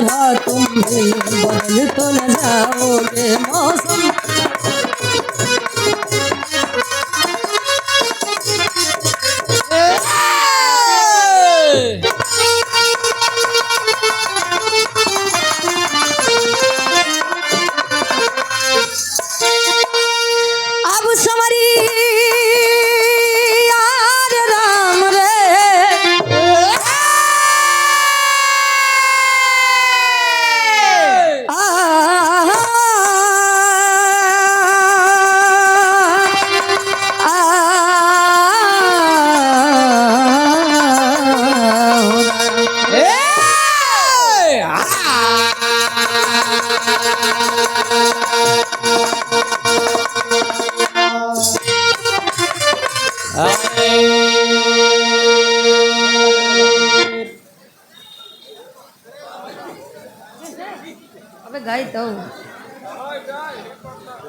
तरह तुम भी बदल तो न जाओगे मौसम।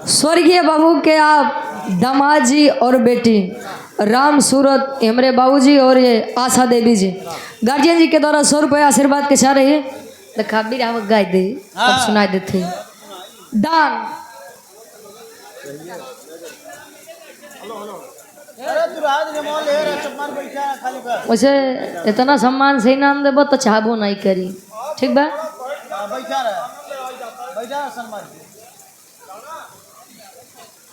स्वर्गीय बाबू के आप दामाद जी और बेटी राम सूरत हेमरे बाबूजी और ये आशा देवी जी गार्जियन जी के द्वारा 100 रुपये आशीर्वाद के चाह रही है। खाबी गाय दे अब सुनाई देते दान। वैसे इतना सम्मान से नाम देव तो चाहबो नहीं करी। ठीक बा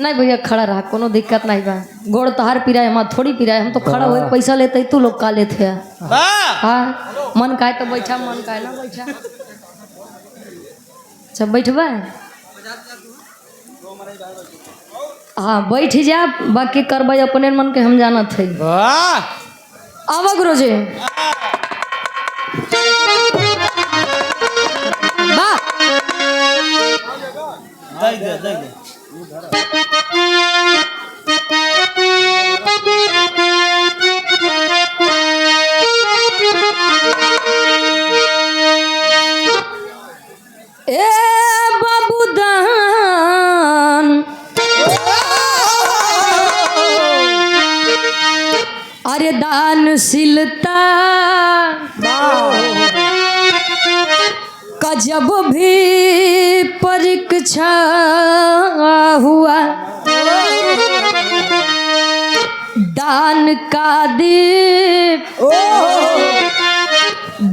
नहीं भैया खड़ा रहा कोनो दिक्कत नहीं बा। गोड़ तहार पिराए हम थोड़ी पिराए हम तो खड़ा हुए पैसा लेते तू लोग का लेते है। हाँ मन का है तो बैठा मन का है ना बैठा सब बैठबा। हाँ बैठ जा बाकी करबे अपने मन के हम जाना थे। आवा गुरु जी ए बाबू दान अरे दानशीलता का जब भी परीक्षा हुआ दान का दीप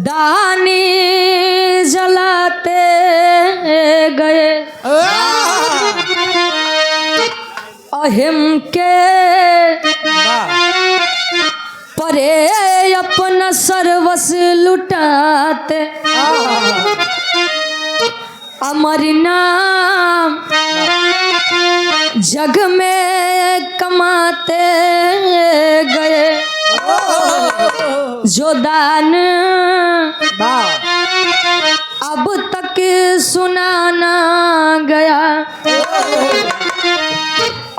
दानी जलाते गए अहिम के परे अपना सर्वस लुटाते अमर नाम जग में कमाते गए जो दान अब तक सुनाना गया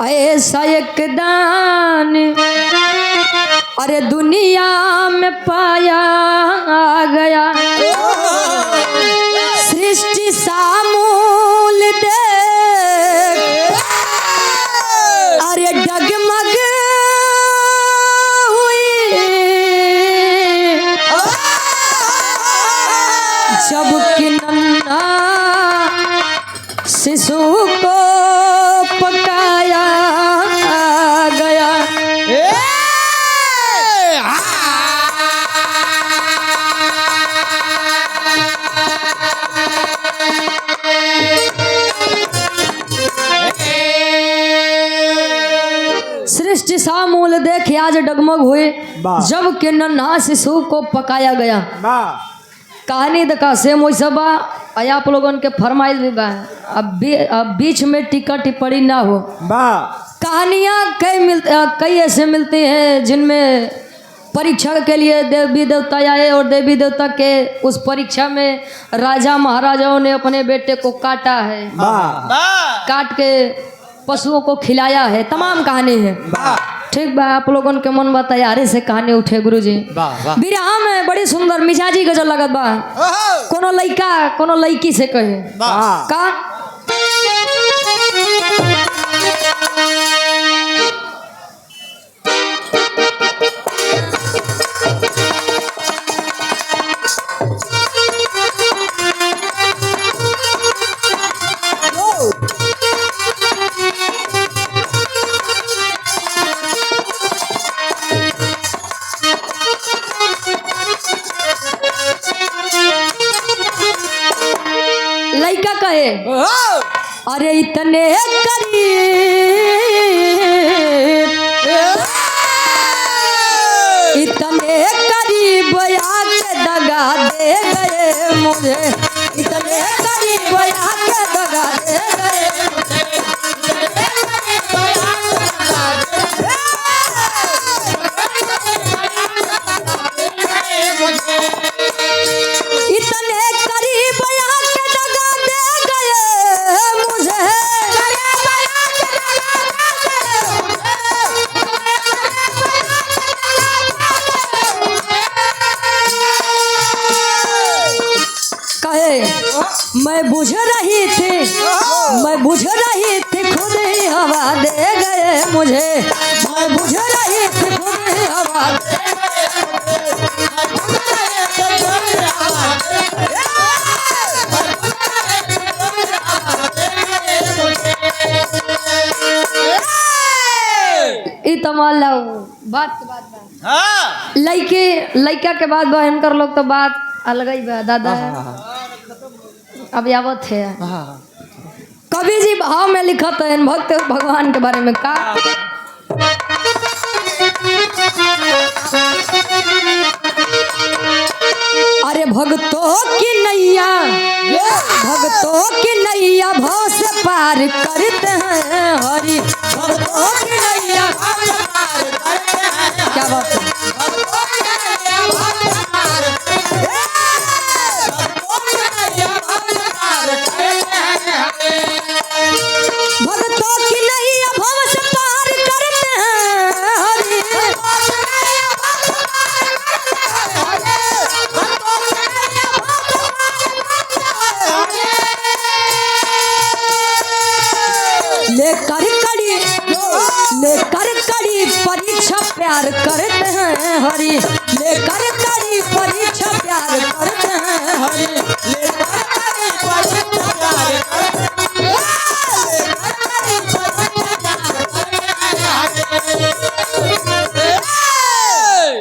ऐसा एक दान अरे दुनिया में पाया गया। सृष्टि सामूल दे अरे डगमग हुई जब कि नन्हा शिशु को पकाया गया। सृष्टि सामूल देखे आज डगमग हुए जब के नन्हा शिशु को पकाया गया। कहानी देखा सेम वैसा बा आप लोगों के फरमाइश भी बा। अब बीच में टिक्का टिप्पणी ना हो। कहानियाँ कई ऐसे मिलती हैं जिनमें परीक्षा के लिए देवी देवता आए और देवी देवता के उस परीक्षा में राजा महाराजाओं ने अपने बेटे को काटा है, काट के पशुओं को खिलाया है। तमाम कहानी है। ठीक बा आप लोगों के मन बा तैयारी से कहानी उठे गुरुजी। बिरहा में बड़ी सुंदर मिजाजी गजल लगत बा। कोनो लइका कोनो लइकी से कहे का अरे इतने करीब आके दगा दे गए मुझे, इतने करीब आके दगा दे गए इतने करीब आके दगा दे गए मुझे। मैं बुझ रही थी खुद ही हवा दे गए मुझे, मैं बुझ रही थी खुद ही हवा दे तमाला बात के बाद लड़का के बाद भयंकर लोग तो बात अलग ही बा दादा। अब आवत है कवि जी भाव में लिखत है भक्त भगवान के बारे में का। अरे भक्तों की नैया भाव से पार करते हैं हरि, भक्तों की नैया क्या बात है। भक्तों की नैया भाव से पार करते हैं हरि, लेकर कड़ी परीक्षा प्यार करते हैं हरि, लेकर कड़ी परीक्षा प्यार करते हैं हरि, लेकर कड़ी परीक्षा प्यार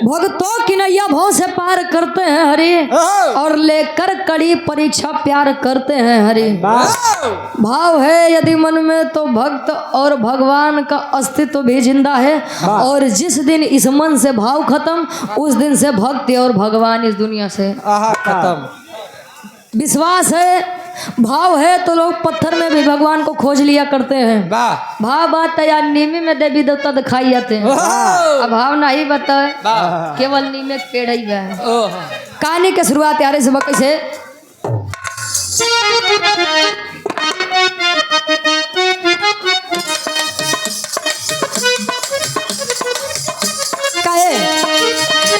भक्तों की नैया भाव से पार करते हैं हरि, और लेकर कड़ी परीक्षा प्यार करते हैं हरि। भाव है यदि मन में तो भक्त और भगवान का अस्तित्व भी जिंदा है, और जिस दिन इस मन से भाव खत्म उस दिन से भक्ति और भगवान इस दुनिया से खत्म। विश्वास है भाव है तो लोग पत्थर में भी भगवान को खोज लिया करते हैं। भाव बात है यार नीमी में देवी देवता दिखाई जाते हैं, अब भाव नहीं बता केवल नीमे पेड़ ही है। कहानी की शुरुआत यार इस वक्त से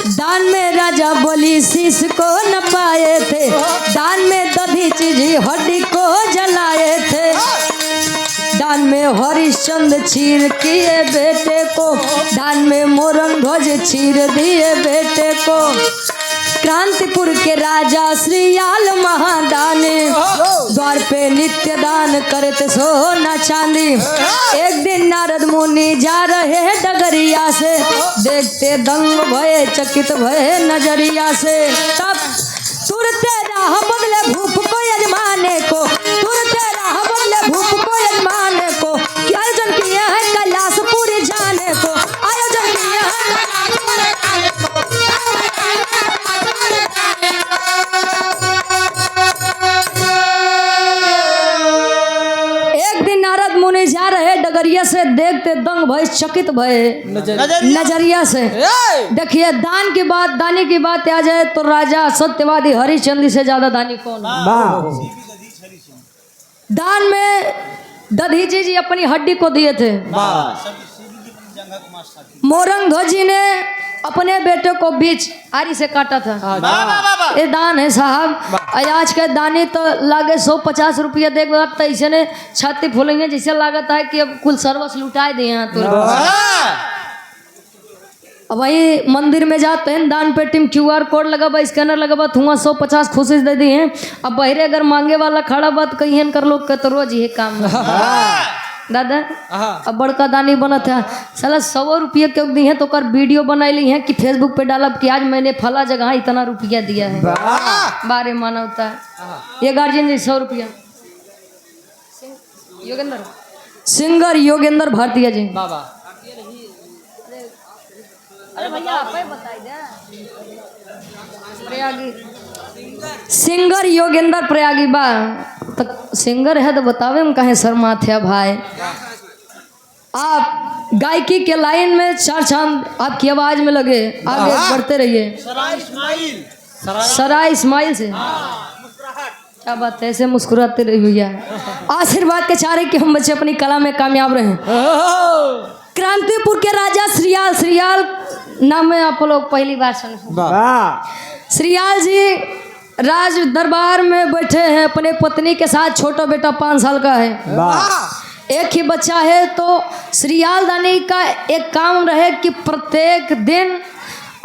दान में राजा बोली शीश को न पाए थे, दान में दधी चीज हड्डी को जलाए थे, दान में हरिश्चंद्र चीर किए बेटे को, दान में मोरंग ध्वज चीर दिए बेटे को, क्रांतिपुर के राजा श्रीयाल महादानी द्वार पे नित्य दान करते सोना चांदी। एक दिन नारद मुनि जा रहे डगरिया से, देखते दंग भये चकित भये नजरिया से, तब तुरते राह बदले भूप को यजमाने को, तुरते राह बदले भूप को यजमाने को, आयोजन किए हैं कैलाशपुरी जाने को, आयोजन किए हैं जा रहे डगरिया से, देखते दंग भय चकित भय नजरिया से। देखिए दान की बात दानी की बात आ जाए तो राजा सत्यवादी हरिश्चंद्र से ज्यादा दानी कौन? दान में दधीची जी अपनी हड्डी को दिए थे, मोरंग ध्वजी ने अपने बेटे को बीच आरी से काटा था। ये दान है साहब। आज के दानी तो लागे 150 रुपया देख तो ऐसे ने छाती फूलेंगे जैसे लागत है कि अब कुल सर्वस लुटाए दिए तो। अब वही मंदिर में जाते हैं दान पे टीम QR कोड लगा स्कैनर लगा थुआ 150 खुशी दे दी हैं। अब बहरे अगर मांगे वाला खड़ा बात कहीं कर लोग तो रोज ये काम दादा। अब बड़का दानी बना था साला 100 रुपये के दी है तो कर वीडियो बना ली है कि फेसबुक पे डाला कि आज मैंने फला जगह इतना रुपया दिया है। बारे मानवता ये गार्जियन जी 100 रुपया योगेंद्र सिंगर योगेंद्र भारतीय जी। बाबा अरे भैया आप बताइए प्रयागी सिंगर योगेंद्र प्रयागी बा तक सिंगर है तो बतावे हम कहे शर्माथे भाई। आप गायकी के लाइन में चार चांद आपकी आवाज में लगे, आगे बढ़ते रहिए। सराय इस्माइल से क्या बात है, ऐसे मुस्कुराते रहिए भैया। आशीर्वाद के चारे कि हम बच्चे अपनी कला में कामयाब रहे। क्रांतिपुर के राजा श्रीयाल नाम में आप लोग पहली बार सुने। श्रीयाल जी राज दरबार में बैठे हैं अपने पत्नी के साथ। छोटा बेटा 5 साल का है, एक ही बच्चा है। तो श्रीयाल दानी का एक काम रहे कि प्रत्येक दिन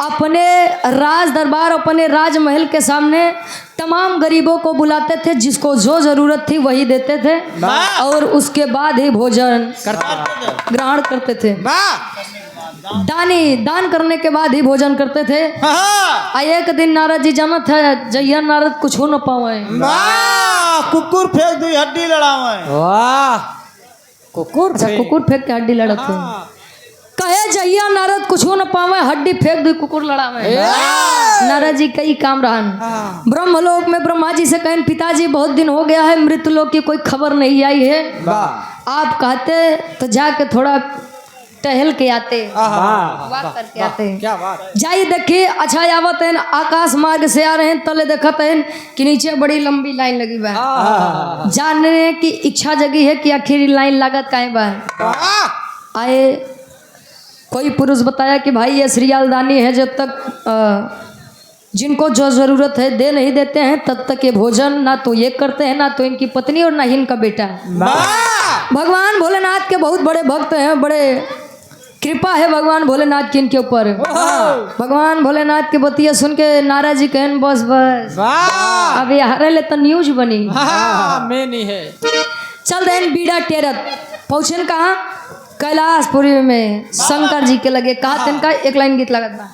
अपने राज दरबार अपने राजमहल के सामने तमाम गरीबों को बुलाते थे, जिसको जो जरूरत थी वही देते थे और उसके बाद ही भोजन ग्रहण करते थे। दान करने के बाद ही भोजन करते थे। एक दिन नारद जी जाना था जैया नारद कुछ हो न पावे, कुकुर फेंक दी हड्डी लड़ावे। वाह कुकुर फेंक के हड्डी लड़ते कहे जैया नारद कुछ हो न पावे, हड्डी फेंक दी कुकुर लड़ावे। नारद जी कई काम रहन। ब्रह्मलोक में ब्रह्मा जी से कहें पिताजी बहुत दिन हो गया है, मृतलोक की कोई खबर नहीं आई है, आप कहते तो जाके थोड़ा टहल के आते, वाक करके आते। क्या बात जाई देखिए अच्छा आवत है, आकाश मार्ग से आ रहे हैं, तले देखत है कि नीचे बड़ी लंबी लाइन लगी बा। जानने की इच्छा जगी है कि आखिर लाइन लागत काहे बा। आए कोई पुरुष बताया कि भाई ये श्रीयाल दानी है, जब तक जिनको जो जरूरत है दे नहीं देते हैं तब तक ये भोजन ना तो ये करते हैं, ना तो इनकी पत्नी और ना ही इनका बेटा। भगवान भोलेनाथ के बहुत बड़े भक्त हैं, बड़े कृपा है भगवान भोलेनाथ की इनके ऊपर। भगवान भोलेनाथ के बतिया सुन के नाराज जी कहन बस अब यहाँ ले तो न्यूज बनी में नहीं है। चल देन बीड़ा टेरत पहुँचन कहाँ कैलाशपुरी में शंकर जी के लगे। कहा तिनका एक लाइन गीत लगत बा।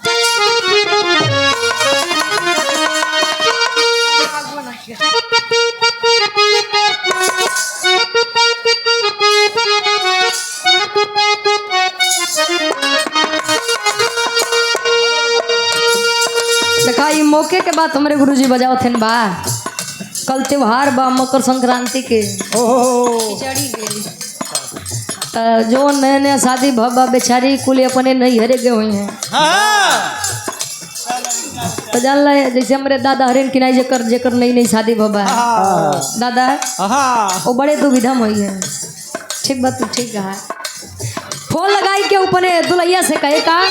देखा ये मौके के बाद हमारे गुरुजी बजाओ थे बा। कल त्योहार बा मकर संक्रांति के, खिचड़ी के जो नया नया शादी भब्बा बेचारी कुल अपने नहीं हरे गए हुए हैं। तो जान ला जैसे हमारे दादा हरेन किनाई जेकर नई नई शादी भब्बा है दादा वो बड़े दुविधा में हुई है। ठीक बात ठीक है। फोन लगाई के ऊपर दुल्हैया से कहे का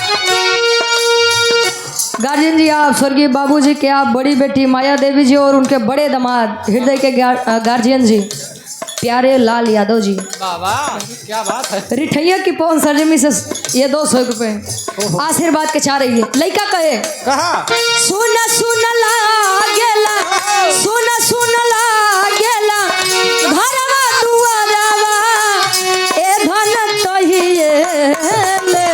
गार्जियन जी आप स्वर्गीय बाबूजी के आप बड़ी बेटी माया देवी जी और उनके बड़े दामाद हृदय के गार्जियन जी प्यारे लाल यादव जी। वाह क्या बात है। रिठैया की पवन सरजमी से ये 200 रुपए आशीर्वाद के चाह रही है। लड़का कहे सुन सुन लागेला सुन सुन लागेला घरवा दुआरवा ए धन तहिए ले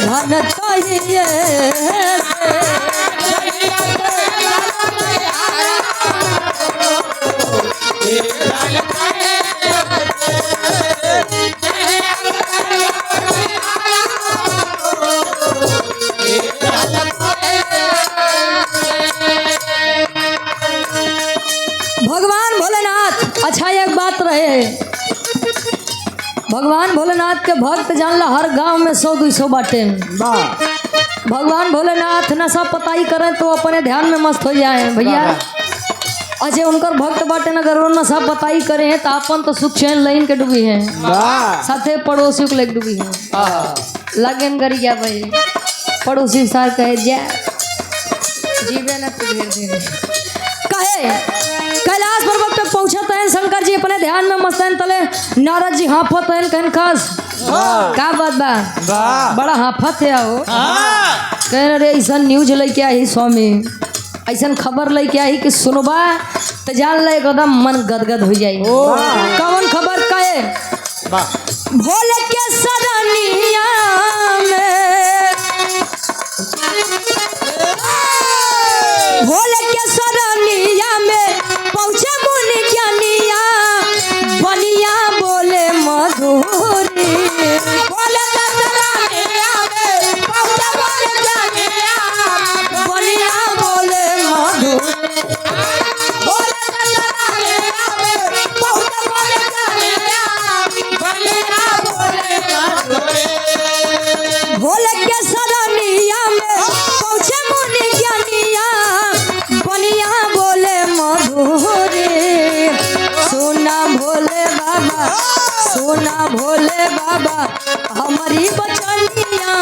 धन तहिए भगवान भोलेनाथ। अच्छा एक बात रहे, भगवान भोलेनाथ के भक्त जानला हर गांव में 100-200 बाटे। भगवान भोलेनाथ नशा पताई करें तो अपने ध्यान में मस्त हो जाए भैया। अजय उनकर भक्त बाटे अगर वो नशा पताई करे हैं तो अपन तो सुख चैन लाइन के डूबी हैं, साथे पड़ोसी को लेके डूबी हैं। लगन गरिया भाई पड़ोसी सार कहे जा जीवे न तू कहे कैलाश पर्वत पे पहुंचत हैं शंकर जी अपने ध्यान में मस्त हैं तले नारद जी हाफत हैं कहन खास का बात बा बड़ा हाफत है हो कह रे ऐसा न्यूज लेके आई स्वामी ऐसा खबर लेके आई कि सुनबा तो जान ले एकदम मन गदगद हो जाई कौन खबर का है भोले के सरनिया में भोले के सरनिया में पहुंचे मुनि ज्ञानिया बनिया बोले मधुरी भोले के सरनिया में पहुंचे मुनि ज्ञानिया बनिया बोले मधुरी भोले के सरनिया में पहुंचे मुनि ज्ञानिया बनिया बोले मधुरी भोले के सरनिया में पहुंचे मुनि ज्ञानिया बनिया बोले मधुरी सोना भोले बाबा सोना भोले बाबा हमारी बचनिया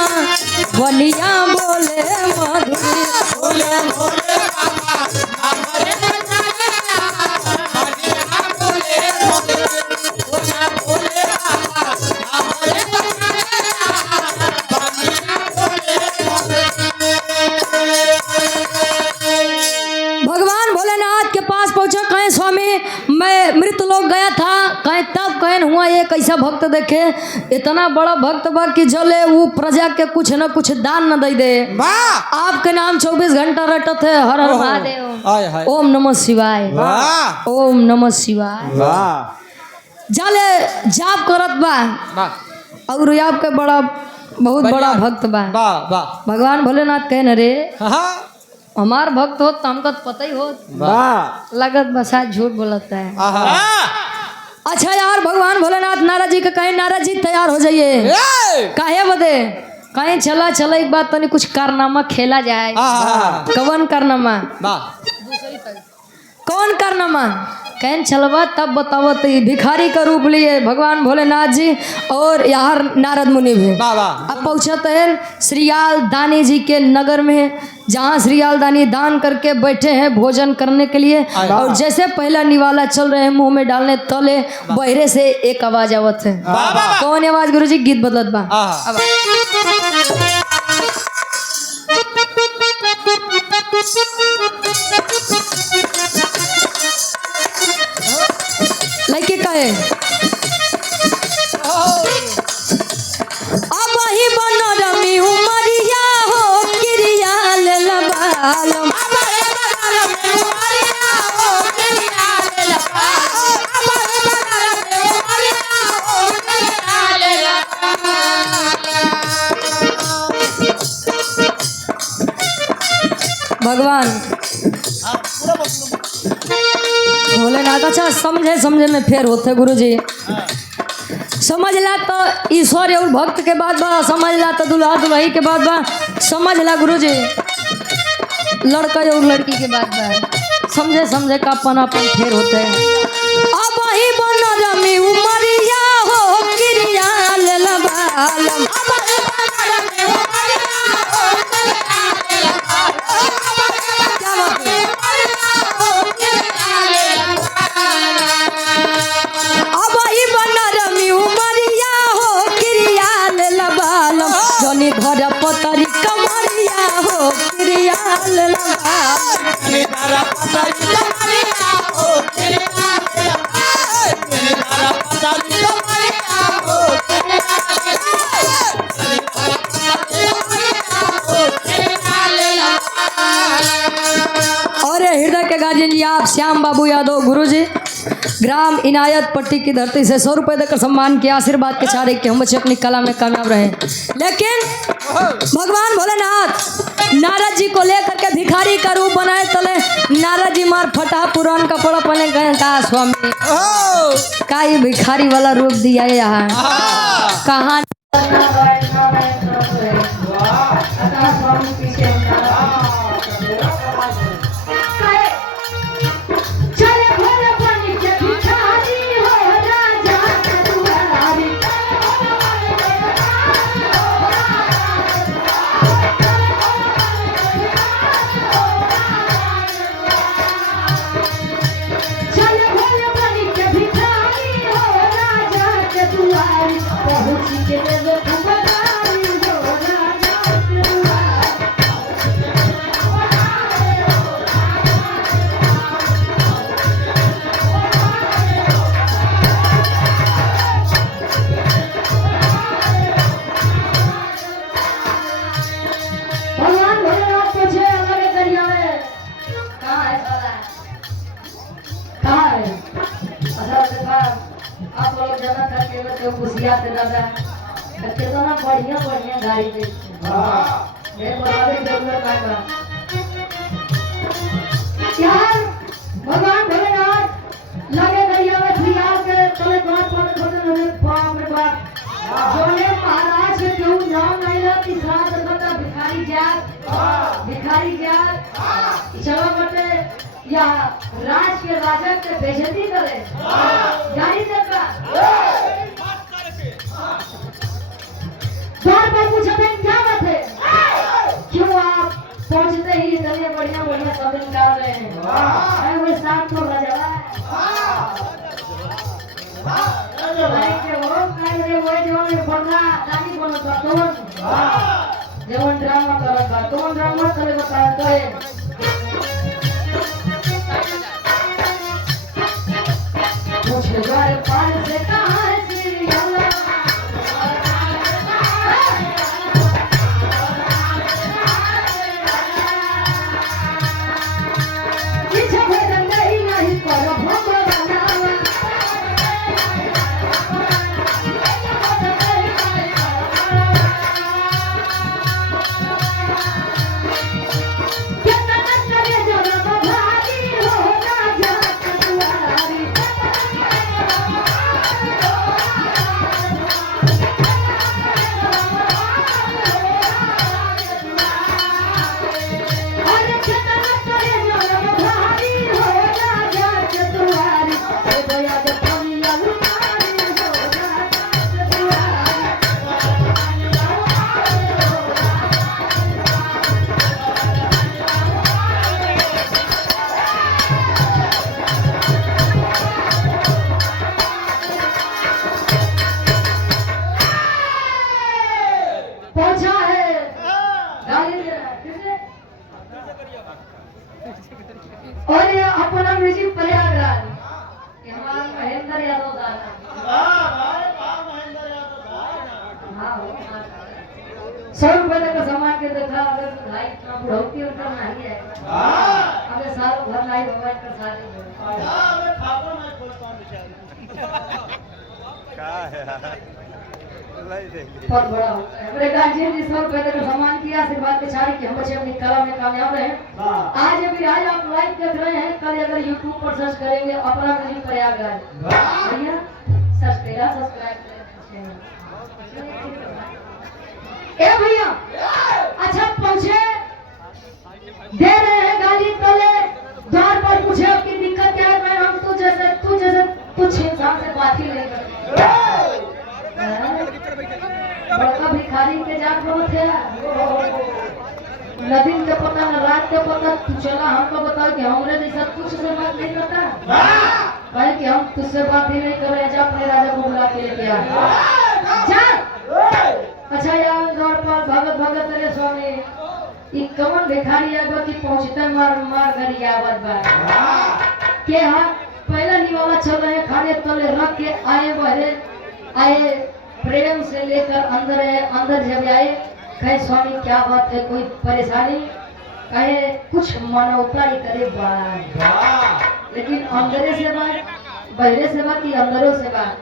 बनिया बोले मधुरी सोना भोले बाबा हमारे बचनिया बनिया बोले मधुरी सोना भोले बाबा हमारे बचनिया बनिया बोले भगवान भोलेनाथ के पास पहुंचा कहें स्वामी मैं मृत लोग गया था कहें तब कहन हुआ ये कैसा भक्त देखे इतना बड़ा भक्त बा कि जले वो प्रजा के कुछ न कुछ दान न दे दे आपके नाम 24 घंटा रटत है हर हर महादेव ओम नमः शिवाय ओम नमः शिवाय जाले जाप करत बा और आपके बड़ा बहुत बड़ा भक्त बा भगवान भोलेनाथ कहन रे हमार भक्त हो तो हमको तो पता ही हो लगत बसा झूठ बोलता है अच्छा यार भगवान भोलेनाथ नारद जी के कहे नारद जी तैयार हो जाइए काहे बदे कहीं चला चला एक बात तो नहीं कुछ कारनामा खेला जाए कौन कारनामा कौन कारनामा कहन चलवा तब बताओ तो भिखारी का रूप लिए भगवान भोलेनाथ जी और यार नारद मुनि भी अब पहुँचते हैं श्रीयाल दानी जी के नगर में जहाँ श्रीयाल दानी दान करके बैठे हैं भोजन करने के लिए और जैसे पहला निवाला चल रहे हैं मुंह में डालने तले बहरे से एक आवाज आवत है कौन आवाज गुरुजी गीत बदलत बा लड़के का है अब ही बन रमी उमरिया हो क्रिया ले लबालम भगवान भोलेनाथ अच्छा समझे में फेर होते गुरुजी समझ ला तो ईश्वर और भक्त के बाद बा समझ ला तो दुल्हा दुल्ही के बाद बा समझ ला गुरुजी लड़का और लड़की के बाद बा समझे का अपन फेर होते हैं अब ही बन रमी उमरिया हो क्रिया ले लबालम जनी घर पतरी कमरिया हो क्रियाल और हृदय के गार्जियन जी आप श्याम बाबू यादव गुरुजी ग्राम इनायत पट्टी की धरती से 100 रुपए देकर सम्मान किया आशीर्वाद के चारे कि हम बच्चे अपनी कला में कामयाब रहे लेकिन भगवान भोलेनाथ नारद जी को लेकर के भिखारी का रूप बनाए तले नारद जी मार फटा पुरान कपड़ा पहने गए का स्वामी का ये भिखारी वाला रूप दिया है यहाँ कहाँ बढ़िया बढ़िया गाड़ी दे मैं बतावे जरूरत आएगा यार भगवान भोलेनाथ लगे गैया में फिया के तले बात बात खोजन बाप रे बाप जोने महाराज के क्यों नाम नहीं ला कि साथ बता भिखारी जात चलो बटे या राज के राजा के बेइज्जती करे गाड़ी देता द्वार पर पूछा था क्या बात है क्यों आप पहुंचते ही इतने बढ़िया बढ़िया शब्द निकाल रहे हैं अरे वो साथ तो राजा जेवण ड्रामा करत बा तो ड्रामा करे बताया तो है पूछे द्वार पार से कहां है श्री अल्लाह पीछे भजन नहीं करो भगवान और ये अपना म्यूजिक प्रयागराज ये हमारा महेंद्र यादव दादा हाँ 100 रुपए तक का सामान के देखा अगर भाई इतना बढ़ोतरी उनका नहीं है अबे साल भर लाई भगवान का शादी बहुत बड़ा होता है मेरे गार्जियन जी 100 रुपए तक का सामान किया आशीर्वाद के छाड़ी कि हम बच्चे अपनी कला में कामयाब रहे आज अभी आज आप लाइव देख रहे हैं कल अगर YouTube पर सर्च करेंगे अपना म्यूजिक प्रयागराज भैया सब्सक्राइब करें ए भैया अच्छा पहुंचे दे रहे हैं गाली तले द्वार पर पूछे आपकी दिक्कत क्या है मैं हम तू जैसे कुछ इंसान से बात ही नहीं करते बड़का भिखारी के जात बहुत है नदी के पता न रात के पता तू चला हमको बता कि हमरे जैसा कुछ से बात नहीं करता कहे कि हम तुझसे बात ही नहीं कर रहे जा अपने राजा को बुला के लेके आ जा अच्छा यार गौर पर भगत रे स्वामी ई कौन भिखारी आगो की पहुंचते मार गरी आवत बा के हां पहला निवाला चल रहे खाने तले रख के आए प्रेम से लेकर अंदर जब आए कहे स्वामी क्या बात है कोई परेशानी कहे कुछ मानवता ही करे बात लेकिन अंदर से बात बहरे से बात की अंदरों से बात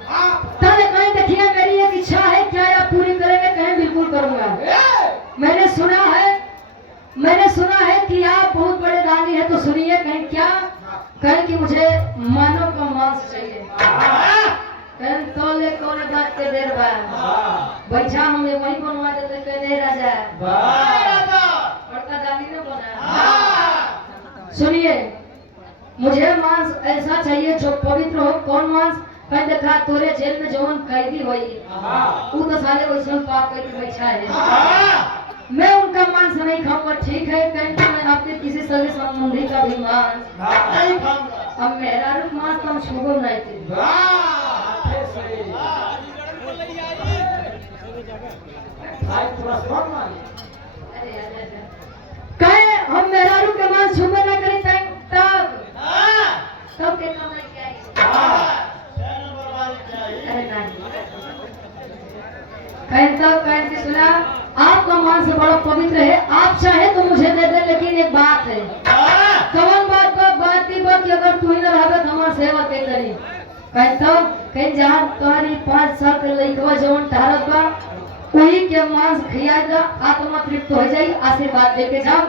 तले कहीं देखिए मेरी एक इच्छा है क्या आप पूरी करेंगे कहें बिल्कुल करूंगा मैंने सुना है कि आप बहुत बड़े दानी है तो सुनिए कहीं क्या कहें कि मुझे मानव का मांस चाहिए कहें तोले कौन बात के देर बाद बैठा हमें वही बनवा देते कहे राजा बड़का दानी ने बना सुनिए मुझे मांस ऐसा चाहिए जो पवित्र हो कौन मांस कहीं देखा तोरे जेल में जवन कैदी होई वो तो साले वैसे पाप करके बैठा है मैं उनका मांस नहीं खाऊंगा ठीक है कहीं मैं आपके किसी सगे संबंधी का भी मांस नहीं खाऊंगा अब मेरा रूप मांस तो हम छूबो नहीं थे कहे हम मेरा रूप के मांस छूबो ना करें तब के काम कहीं सुना आपका मांस बड़ा पवित्र है आप चाहे तो मुझे दे दे लेकिन एक बात है कौन बात की बात कि अगर तू ही न रहे तो हमारा सेवा के करी कहीं तो कहीं जहाँ तुम्हारी 5 साल के लड़का जवन ठहरत बा वही के मांस खियाएगा, आत्मा तृप्त हो जाएगी, आशीर्वाद देके जाओ।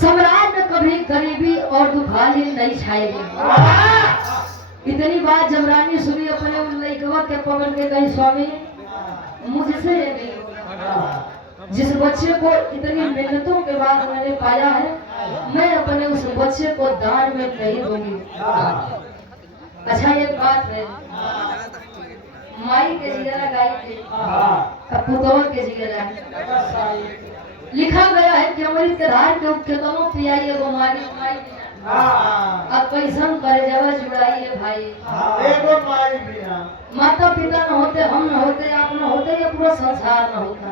सम्राट में कभी गरीबी और दुखाली नहीं छाएगी। इतनी बात जब रानी सुनी अपने लड़कवा के पकड़ के कही स्वामी मुझसे ये नहीं होगा। जिस बच्चे को इतनी मेहनतों के बाद मैंने पाया है, मैं अपने उस बच्चे को दान में नहीं दूंगी। अच्छा एक बात है, माई के जिगरा गाय थे, पुतवा के जिगरा लिखा गया है कि अमृत के धार के उपकेतनों पियाई है मारी माई अब कैसन करे जब जुड़ाई है भाई। माता पिता न होते, हम न होते, आप न होते, ये पूरा संसार न होता।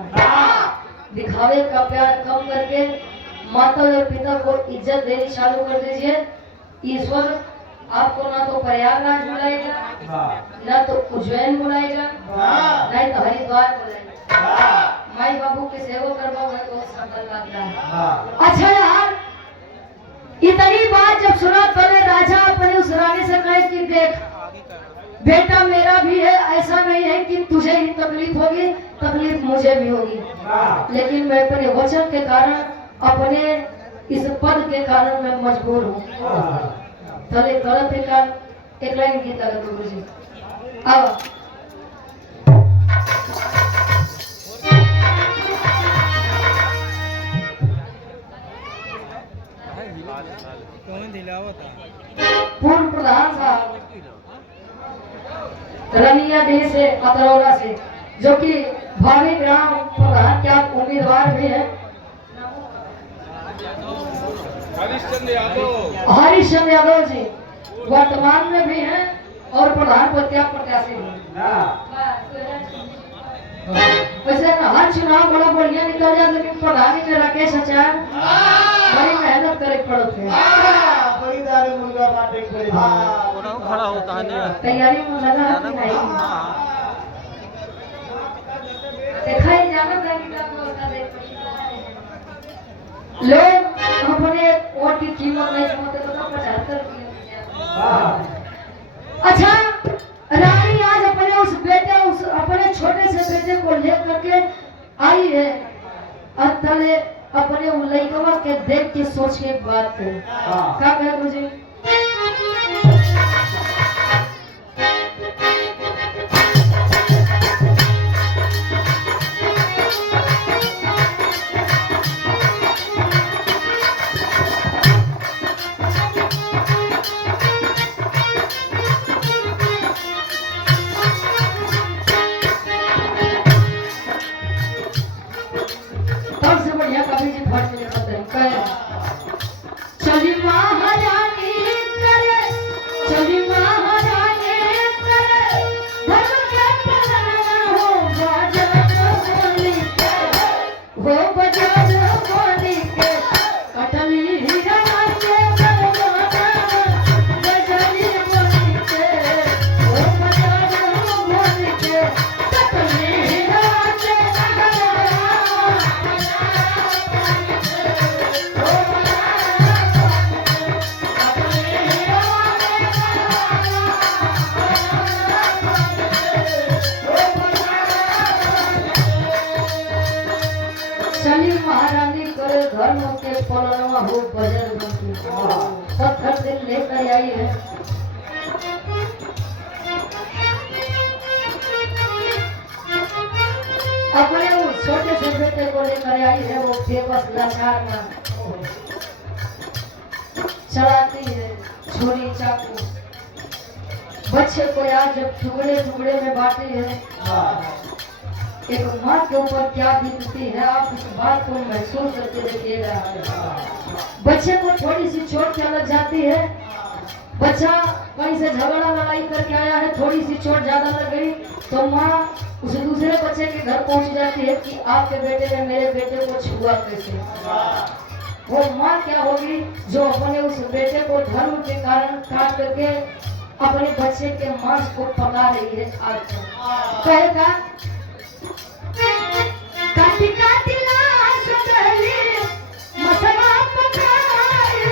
दिखावे का प्यार कम करके माता और पिता को इज्जत देनी चालू कर दीजिए। ईश्वर आपको ना तो प्रयागराज बुलाएगा, ना तो उज्जैन बुलाएगा, नहीं तो हरिद्वार बुलाएगा। माई बाबू की सेवा करवाओगे तो संकल लगता है। अच्छा यार, इतनी बात जब सुना पहले राजा अपने उस रानी से कहे कि देख बेटा मेरा भी है, ऐसा नहीं है कि तुझे ही तकलीफ होगी, तकलीफ मुझे भी होगी, लेकिन मैं अपने वचन के कारण, अपने इस पद के कारण मैं मजबूर हूँ। चले गलत एक लाइन गीत लगा गुरु जी। अब पूर्व प्रधान साहब रनिया डी से अतरौला से, जो कि भावी ग्राम प्रधान क्या उम्मीदवार भी है, हरिश्चंद्र यादव जी वर्तमान में भी हैं और प्रधान प्रत्याशी भी। वैसे हर चुनाव बड़ा बढ़िया निकल जाए, लेकिन प्रधानी में राकेश आचार्य बड़ी मेहनत करे पड़ते हैं। खड़ा होता है तैयारी में लगा देखा ही जाना लोग अपने वोट की कीमत नहीं समझते तो 75 अच्छा रानी आज अपने उस बेटे, उस अपने छोटे से बेटे को लेकर के आई है। अतले अपने लड़कवा के देख के सोच के बात है क्या कहे मुझे। चली महारानी करे, चली महारानी करे, धर्म के पराया हो बजाज बोली के, हो बजाज बोली के, कटली हीरा के बरमाना, गजली बोली के, हो बजाज बोली के, कटली हीरा के बरमाना। चली महारानी करे धर्म के पलनवा हो बजर बंकी, पत्थर दिन लेकर आई है। अपने उस छोटे से बेटे को लेकर आई है, वो बेबस लाचार में चलाती है छुरी चाकू। बच्चे को यार जब टुकड़े टुकड़े में बांटी है, एक माँ के ऊपर क्या बीतती है आप इस बात को महसूस करके देखिएगा। बच्चे को थोड़ी सी चोट क्या लग जाती है, बच्चा कहीं से झगड़ा लड़ाई करके आया है, थोड़ी सी चोट ज्यादा लग गई तो माँ उस दूसरे बच्चे के घर पहुंच जाती है कि आपके बेटे ने मेरे बेटे को छुआ कैसे। वो माँ क्या होगी जो अपने उस बेटे को धर्म के कारण काट करके अपने बच्चे के मांस को पका रही है। आज कहेगा काटी काटी लाश गली मसवा पकाए,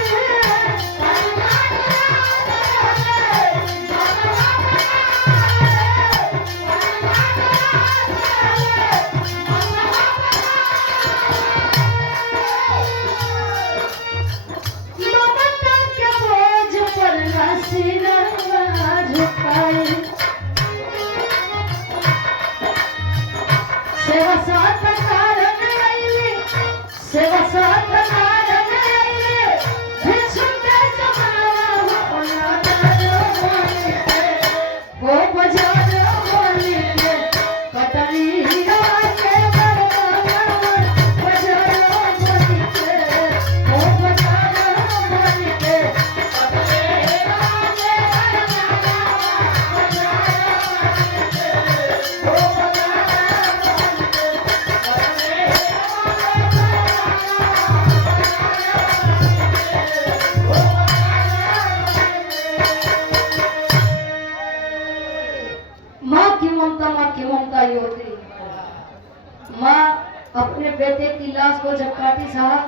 अपने बेटे की लाश को जब काटी साहब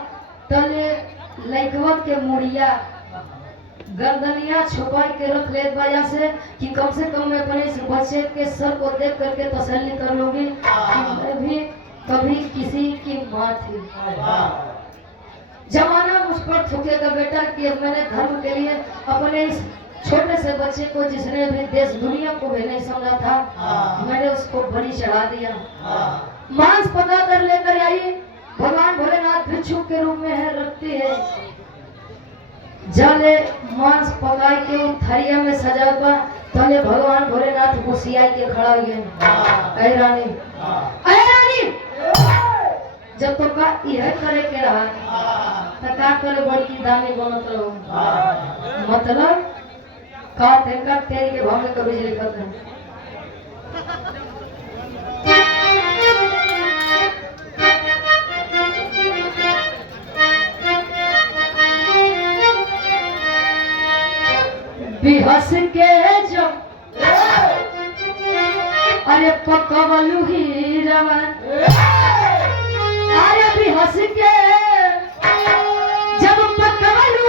तले लइकवा के मुड़िया गर्दनिया छुपा के रख ले वजह से कि कम से कम मैं अपने इस बच्चे के सर को देख करके तसल्ली कर लूंगी कि मैं भी कभी किसी की माँ थी। जमाना मुझ पर थूकेगा बेटा कि अब मैंने धर्म के लिए अपने इस छोटे से बच्चे को जिसने भी देश दुनिया को भी नहीं समझा था मैंने उसको बलि चढ़ा दिया। मांस पका कर लेकर आई भगवान भोलेनाथ भिक्षुक के रूप में है रखती है जाले मांस पकाई के उन थरिया में सजा पा तले भगवान भोलेनाथ घुसियाई के खड़ा हुए ऐ रानी जब तो का यह करे के रहा तो का करे बड़ी दानी बनत रहो मतलब का तेका तेल के भाव में कभी बिजली करते हैं। बिहस के जब अरे पकवलू ही रवन अरे बिहस के जब पकवलू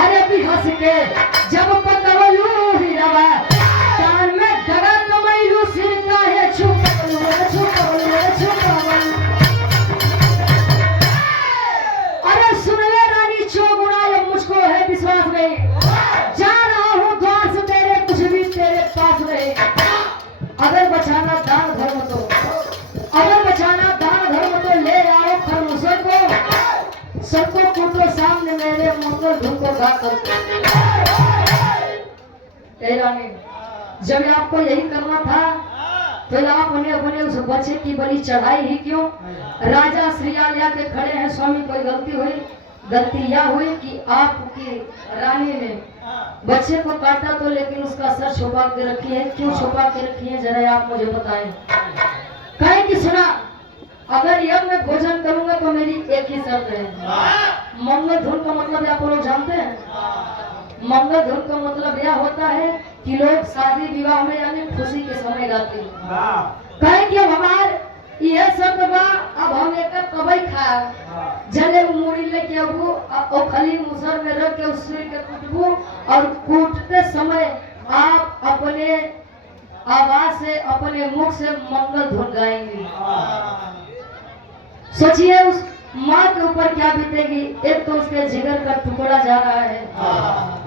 अरे बिहस के जब पकवलू ही रवन कान में दगा कमैलू सिर का है छुपवलू छुपवलू छुपवलू मुझको है विश्वास नहीं जा रहा हूँ द्वार से तेरे कुछ भी तेरे पास नहीं। अगर बचाना दान धर्म तो अगर बचाना दान धर्म तो ले आओ खरगोशों को सबको कूटो सामने मेरे मंगल धुन को गाकर। रानी जब आपको यही करना था तो आपने अपने उस बच्चे की बलि चढ़ाई ही क्यों? राजा श्रीयाल के खड़े हैं स्वामी कोई गलती हुई गलती यह हुई कि आपकी रानी ने बच्चे को काटा तो लेकिन उसका सर छुपा के रखी है। क्यों छुपा के रखी है जरा आप मुझे बताएं। कहें कि सुना अगर यह मैं भोजन करूंगा तो मेरी एक ही शर्त है। मंगल धुन का मतलब आप लोग जानते हैं? मंगल धुन का मतलब यह होता है कि लोग शादी विवाह में यानी खुशी के समय गाते हैं। कहें कि अब हमारे यह शब्द बा अब हम एक कबई खा जले मुड़ी लेके अबू और खाली मुसर में रख के उस के कुटबू और कूटते समय आप अपने आवाज से अपने मुख से मंगल धुन गाएंगे। सोचिए उस माँ के ऊपर क्या बीतेगी। एक तो उसके जिगर का टुकड़ा जा रहा है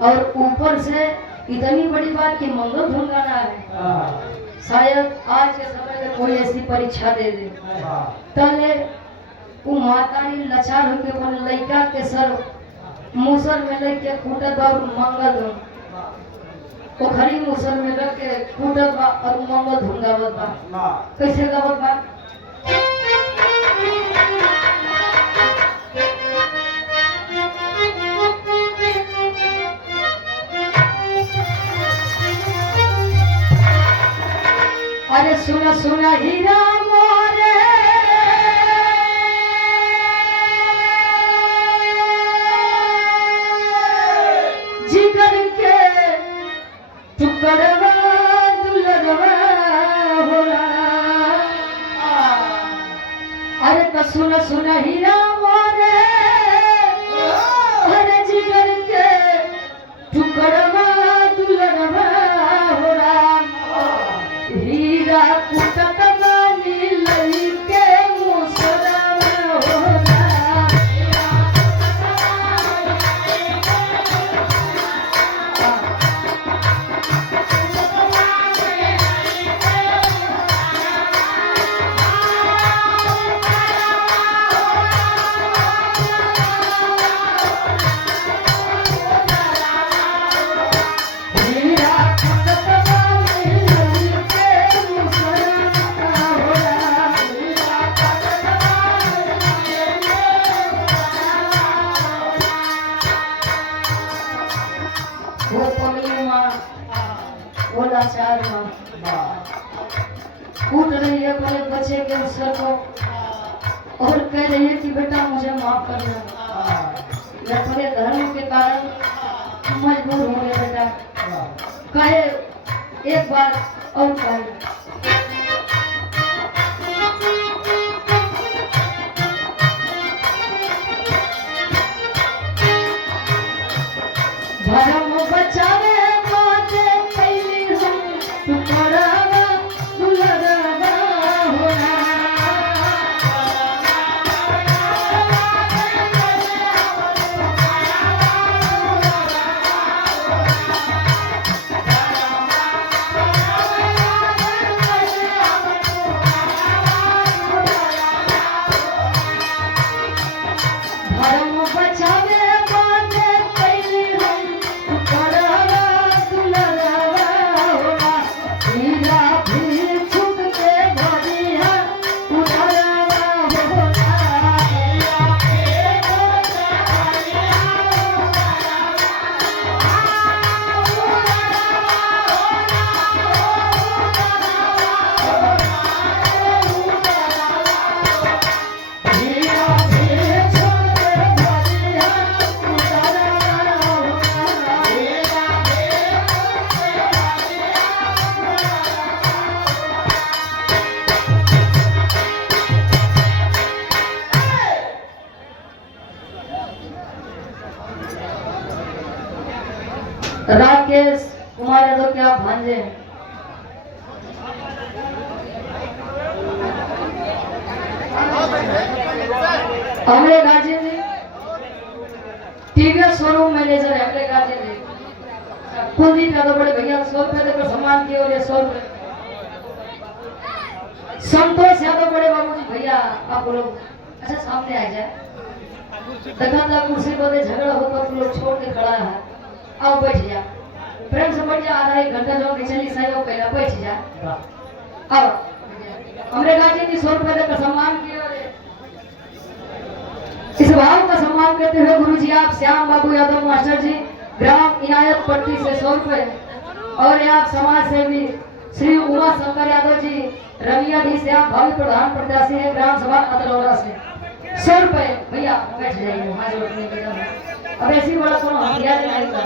और ऊपर से इतनी बड़ी बात कि मंगल धुन गाना है। शायद आज के समय में कोई ऐसी परीक्षा दे दे तले वो माता ने लाचार होकर अपन लड़का के सर मुसर में लेके कूटत और मंगल धुन वो खड़ी मुसर में रख के कूटत और मंगल धुन गावत बा। कैसे गावत बा? अरे सुना सुना हीरा मोरे जिगर के टुकड़वा दुलरवा होला। अरे तो सुना सुना हीरा मोरे अरे जिगर के टुकड़वा दुलरवा होला। हीरा कुटत गानी लई के मुसरा होला। कूट रही है अपने बच्चे के सर को और कह रही है कि बेटा मुझे माफ करना, मैं अपने धर्म के कारण मजबूर हूँ बेटा। कहे एक बार और कहे धर्म बचावे माते पहली हम तुम्हारा दुलरवा होना धर्म बचावे माते पहली हम तुम्हारा दुलरवा होना हीरा भी छुप के भरिया उधरवा होना हीरा राकेश कुमार यादव के आप भांजे हैं। हमरे गाजी जी टीवीएस शोरूम मैनेजर है हमरे गाजी जी कुलदीप यादव बड़े भैया 100 रुपए देकर सम्मान किए और ये 100 रुपए संतोष यादव बड़े बाबू जी भैया आप लोग अच्छा सामने आ जाए देखा था कुर्सी पर झगड़ा होता तो लोग छोड़ के खड़ा है आओ बैठ जा प्रेम से बैठ जा आधा 1 घंटा जो निचली सही हो पहले बैठ जा आओ हमरे गाजी जी 100 रुपए देकर सम्मान किए और इस भाव का सम्मान करते हुए गुरुजी आप श्याम बाबू यादव मास्टर जी ग्राम इनायत पट्टी से 100 रुपए और ये आप समाज सेवी श्री उमा शंकर यादव जी रवियाडी से आप भावी प्रधान प्रत्याशी है ग्राम सभा अतलौरा से 100 रुपए भैया बैठ जाइए हाजिर रखने के लिए अब ऐसी बड़ा कोनो हथियार नहीं था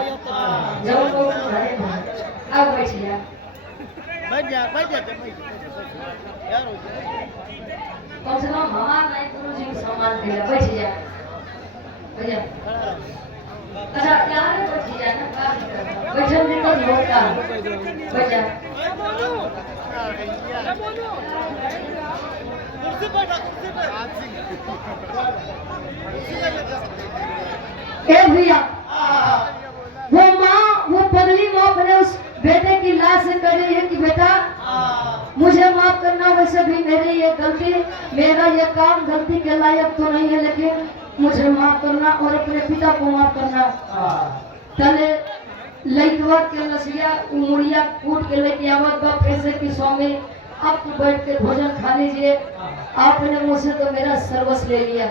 जब लोग अब बैठ जा यार कम से कम हमारा नहीं गुरु जी को सम्मान दिया बैठ जा भैया अच्छा यार बैठ जा ना बैठल दिन तो होता बैठ जा कुर्सी पर ए भैया वो माँ वो पगली माँ अपने उस बेटे की लाश से कह रही है कि बेटा मुझे माफ करना वैसे भी मेरी ये गलती मेरा ये काम गलती के लायक तो नहीं है लेकिन मुझे माफ करना और अपने पिता को माफ करना तले लइकवा के लसिया उमड़िया कूट के लेके आवत बा पैसे की स्वामी आप तो बैठ के भोजन खा लीजिए आपने मुझसे तो मेरा सर्वस्व ले लिया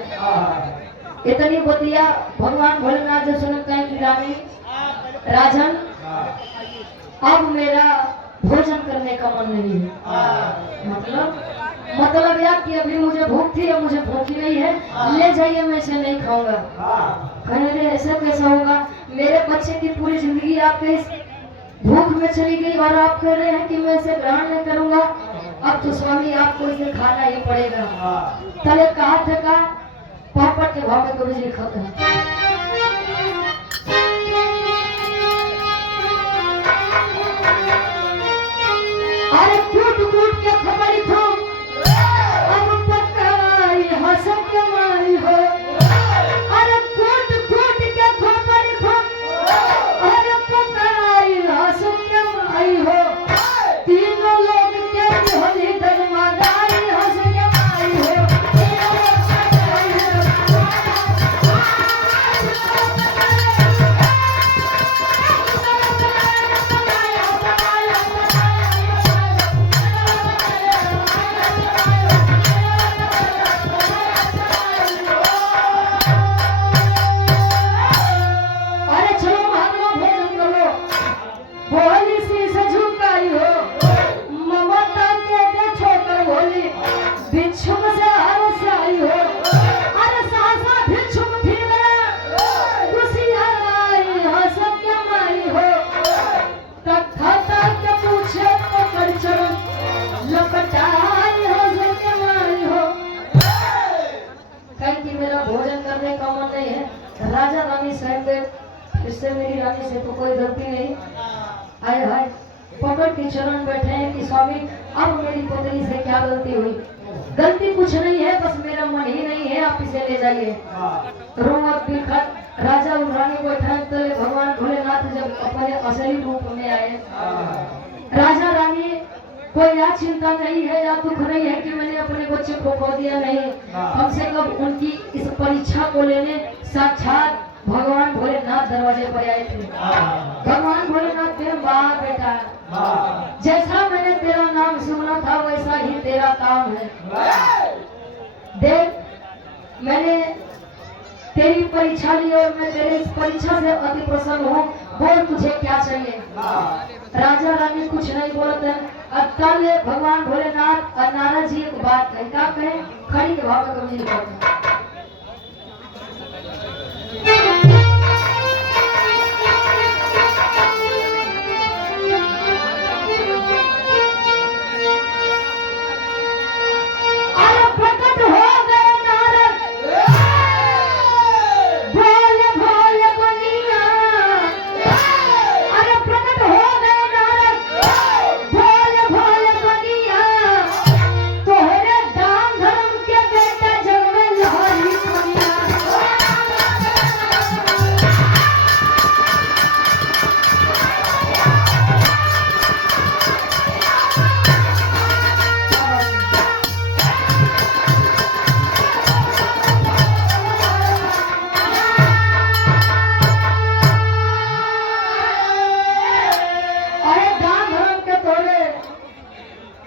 इतनी बतिया भगवान भोलेनाथ जब सुन कहीं की रानी राजन अब मेरा भोजन करने का मन नहीं है मतलब यार कि अभी मुझे भूख थी और मुझे भूख ही नहीं है ले जाइए मैं इसे नहीं खाऊंगा कहने ऐसा कैसा होगा मेरे बच्चे की पूरी जिंदगी आपके इस भूख में चली गई और आप कह रहे हैं कि मैं इसे ग्रहण नहीं करूंगा अब तो स्वामी आपको इसे खाना ही पड़ेगा तले कहा था पापड़ के भाव में गुरु जी खाते हैं अरे कूट कूट के खबरी थो अब पकाई हंसक के मारी हो अरे कूट कूट के खबरी थो अरे पकाई हंसक के मारी हो तीनों लोग के होली डगमगाई हंस के मारी हो अरे चलो महात्मा भोजन कर लो बोली सी से झुक साहब इससे मेरी रानी से तो कोई गलती नहीं। आए हाय पकड़ के चरण बैठे हैं कि स्वामी अब मेरी पत्नी से क्या गलती हुई। गलती कुछ नहीं है, बस मेरा मन ही नहीं है, आप इसे ले जाइए। रोमत बिलखत राजा और रानी बैठे तले भगवान भोलेनाथ जब अपने असली रूप में आए। राजा रानी कोई या चिंता नहीं है या दुख नहीं है कि मैंने अपने बच्चे को खो दिया, नहीं। कम से कम उनकी इस परीक्षा को लेने साक्षात भगवान भोलेनाथ दरवाजे पर आए थे। भगवान भोलेनाथ तेरे बाहर बेटा, जैसा मैंने तेरा नाम सुना था वैसा ही तेरा काम है। देख मैंने तेरी परीक्षा ली और मैं तेरी इस परीक्षा से अति प्रसन्न हूँ। बोल तुझे क्या चाहिए। राजा रानी कुछ नहीं बोलते। कल भगवान भोलेनाथ और नारद जी एक बात कही, क्या कहे, खड़ी के भाव में कमी नहीं करते।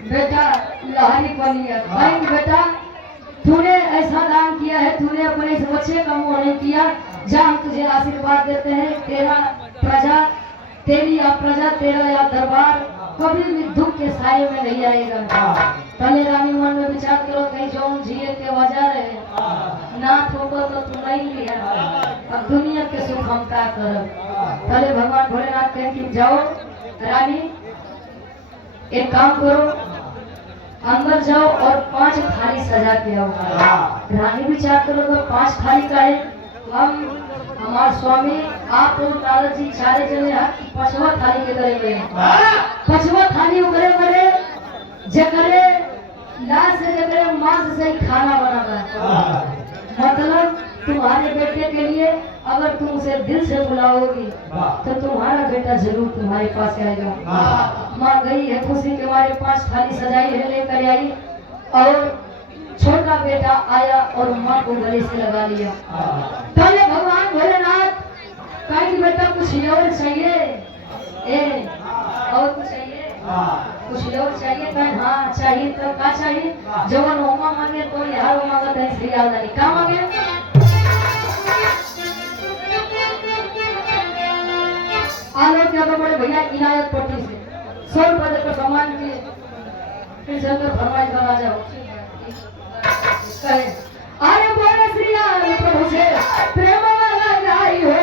बेटा लहरी पलिया भाई, बेटा तूने ऐसा दान किया है, तूने अपने इस बच्चे का मोह नहीं किया। जा हम तुझे आशीर्वाद देते हैं। तेरा प्रजा, तेरी या प्रजा, तेरा या दरबार कभी भी दुख के साये में नहीं आएगा। पहले रानी मन में विचार करो, कहीं जो जिए के वजह रहे ना ठोकर तो तू नहीं लिया, अब दुनिया के सुख हम क्या करब। पहले भगवान भोलेनाथ कहें कि जाओ रानी एक काम करो, अंदर जाओ और 5 थाली सजा के आओ। रानी विचार करो तो 5 थाली का है, हम हमारे स्वामी आप और नारद जी चारे जने हैं, 5वां थाली के करेंगे। 5वां थाली उगरे बड़े जकरे लाश से जकरे मांस से खाना बना। मतलब तुम्हारे बेटे के लिए अगर तुम उसे दिल से बुलाओगी तो तुम्हारा बेटा जरूर तुम्हारे पास आएगा। माँ गई है खुशी के मारे 5 थाली सजाई है, लेकर आई और छोटा बेटा आया और माँ को गले से लगा लिया। पहले भगवान भोलेनाथ कहे कि बेटा कुछ और चाहिए, और कुछ चाहिए, कुछ और चाहिए। कहे हाँ चाहिए। तो क्या चाहिए, जवन होमा मांगे तो यार मांगत है श्री आदि का मांगे। आलो क्या तो बड़े भैया इनायत पट्टी से 100 रुपए देकर सामान किए, फिर चलकर फरमाइश का राजा कहे अरे बोले श्री राम प्रभु से प्रेम वाला गाई हो,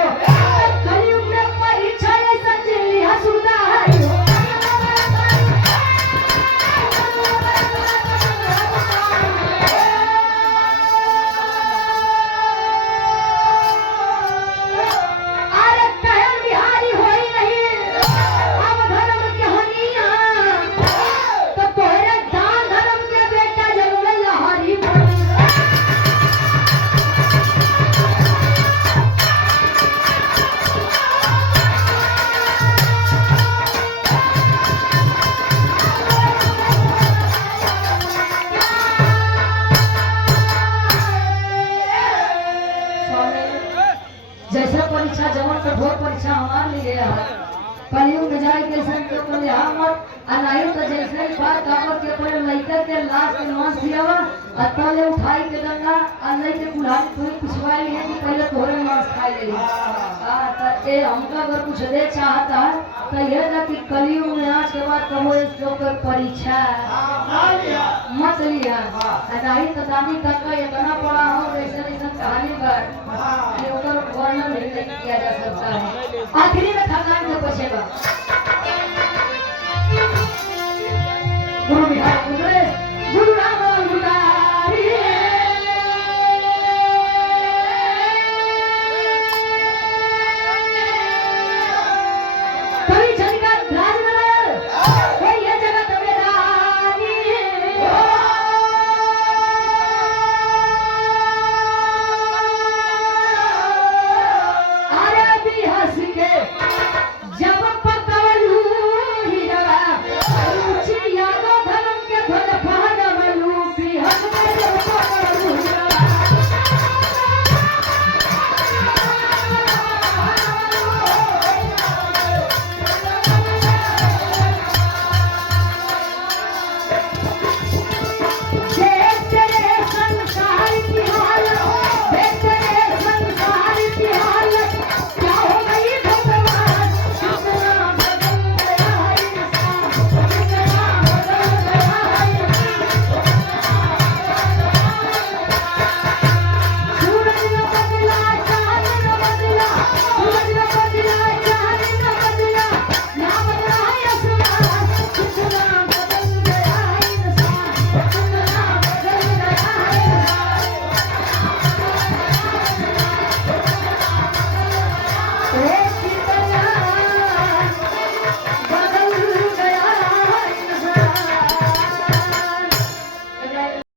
कलयुग में परीक्षा संजय हसुदा है हो। जैसे परीक्षा जवन कठोर परीक्षा हमारे लिए है, कलयुग में जाए के संग के बोले हमर अनायु तो जैसे ही बात कामर के पर लइका के लाश के मांस दियावा अतले उठाई के दंगा अल्लाह के कुल्हाड़ी कोई कुछवाई है कि पहले तोरे मांस खाए ले। तो ए हमका अगर कुछ दे चाहता है तो ये ना कि कलयुग में आज के बाद कहो इसके ऊपर परीक्षा मत लिया। नहीं तो दादी काका इतना पड़ा हो जैसे जैसे कहानी पर ऊपर वर्णन नहीं किया जा सकता है। आखिरी में थकान में बचेगा।